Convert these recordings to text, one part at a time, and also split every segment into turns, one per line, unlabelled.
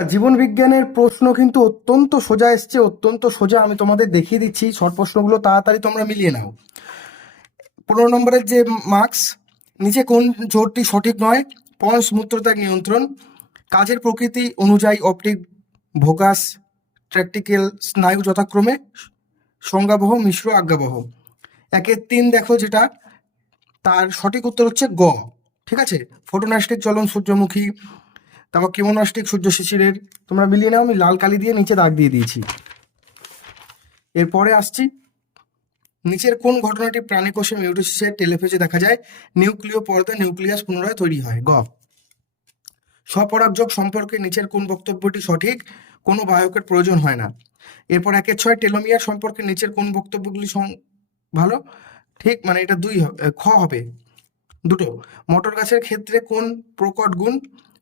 জীবন বিজ্ঞানের প্রশ্ন কিন্তু অত্যন্ত সোজা এসছে, অত্যন্ত সোজা আমি তোমাদের দেখিয়ে দিচ্ছি। শর্ট প্রশ্নগুলো তাড়াতাড়ি তোমরা মিলিয়ে নাও। পনেরো নম্বরের যে মার্কস, নিচে কোন জোরটি সঠিক নয়? পন্স, মূত্রত্যাগ নিয়ন্ত্রণ। কাজের প্রকৃতি অনুযায়ী অপটিক ভোগাস ট্র্যাকটিক্যাল, স্নায়ু যথাক্রমে, সংজ্ঞাবহ, মিশ্র আজ্ঞাবহ। একের তিন দেখো যেটা, তার সঠিক উত্তর হচ্ছে গ। ঠিক আছে? ফটোনাস্টিক চলন সূর্যমুখী তারপর কেমনাস্টিক সূর্য শিশিরের। তোমরা মিলিয়ে নাও, আমি লাল কালি দিয়ে নিচে দাগ দিয়ে দিয়েছি। এরপরে আসছি। নিচের কোন ঘটনাটি প্রাণীকোষে মিউটোসিসের টেলেফেজে দেখা যায়? নিউক্লিয় পর্দা নিউক্লিয়াস পুনরায় তৈরি হয়। গ। স্বপরাগযোগ সম্পর্কে নিচের কোন বক্তব্যটি সঠিক? কোনো বাহকের প্রয়োজন হয় না। এরপর একের ছয় টেলোমিয়ার সম্পর্কে নিচের কোন বক্তব্যগুলি ভালো? ঠিক মানে এটা দুই খ হবে। দুটো। মটর গাছের ক্ষেত্রে কোন প্রকট গুণ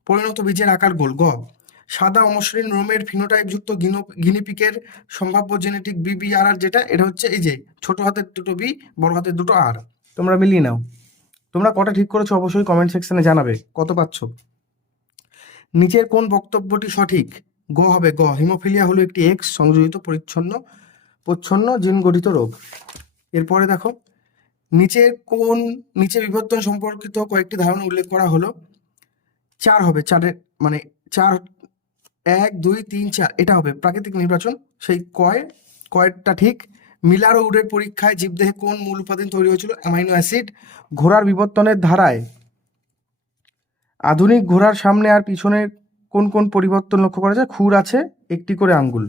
পরিণত বীজের আকার গোল, গ। সাদা অমসৃণ রোমের ফিনোটাইপযুক্ত গিনিপিকের সম্ভাব্য জেনেটিক বিবিআরআর যেটা, এটা হচ্ছে এই যে, ছোট হাতের দুটো বি, বড় হাতের দুটো আর। তোমরা মিলিয়ে নাও। তোমরা কটা ঠিক করেছ অবশ্যই কমেন্ট সেকশনে জানাবে, কত পাচ্ছ? নিচের কোন বক্তব্যটি সঠিক? গ হবে গ, হিমোফিলিয়া হলো একটি এক্স সংযোজিত পরিচ্ছন্ন, প্রচ্ছন্ন জিন গঠিত রোগ। এরপরে দেখো, নিচের কোন নিচে বিবর্তন সম্পর্কিত কয়েকটি ধারণা উল্লেখ করা হলো। চার হবে, চারের মানে চার, এক, দুই, তিন, চার, এটা হবে প্রাকৃতিক নির্বাচন। সেই কয় কয়েকটা ঠিক? মিলার উডের পরীক্ষায় জীবদেহে কোন মূল উপাদান তৈরি হয়েছিল? অ্যামাইনো অ্যাসিড, ঘোড়ার বিবর্তনের ধারায়। আধুনিক ঘোড়ার সামনে আর পিছনে কোন কোন পরিবর্তন লক্ষ্য করা যায়? খুর আছে, একটি করে আঙ্গুল।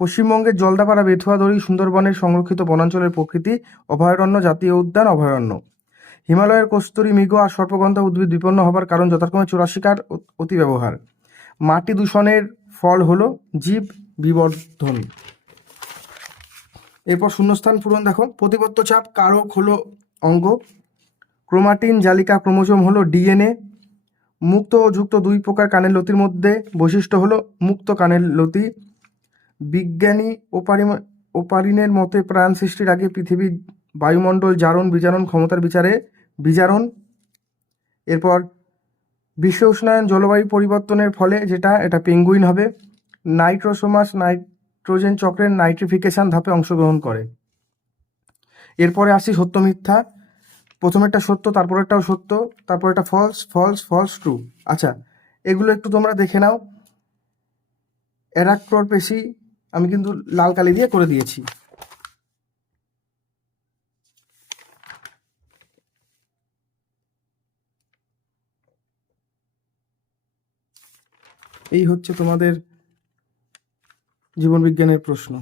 পশ্চিমবঙ্গের জলদাপাড়া বেথুয়াদড়ি সুন্দরবনের সংরক্ষিত বনাঞ্চলের প্রকৃতি অভয়ারণ্য, জাতীয় উদ্যান অভয়ারণ্য। হিমালয়ের কস্তুরী মৃগ আর সর্পগন্ধা উদ্ভিদ বিপন্ন হবার কারণ যথাক্রমে চুরাশিকার অতি ব্যবহার। মাটি দূষণের ফল হলো জীব বিবর্ধন। এরপর শূন্যস্থান পূরণ দেখো। প্রতিপত্ত চাপ, কারক হলো অঙ্গ। ক্রোমাটিন জালিকা ক্রোমোজোম হলো ডিএনএ। মুক্ত ও যুক্ত দুই প্রকার কানের লতির মধ্যে বৈশিষ্ট্য হলো মুক্ত কানের লতি। বিজ্ঞানী ওপারিম- ওপারিনের মতে প্রাণ সৃষ্টির আগে পৃথিবীর বায়ুমণ্ডল জারণ, বিজারণ ক্ষমতার বিচারে বিজারণ, এরপর বিশ্ব উষ্ণায়ন জলবায়ু পরিবর্তনের ফলে যেটা, এটা পেঙ্গুইন হবে। নাইট্রোসোমাস, নাইট্রোজেন চক্রের নাইট্রিফিকেশন ধাপে অংশগ্রহণ করে। এরপরে আসি সত্য মিথ্যা। প্রথমেরটা সত্য, তারপরেরটাও সত্য তারপর এটা ফলস ফলস ফলস ট্রু আচ্ছা এগুলো একটু তোমরা দেখে নাও। এরাক্টর পেশি আমি কিন্তু লাল কালি দিয়ে করে দিয়েছি। এই হচ্ছে তোমাদের জীবনবিজ্ঞানের প্রশ্ন।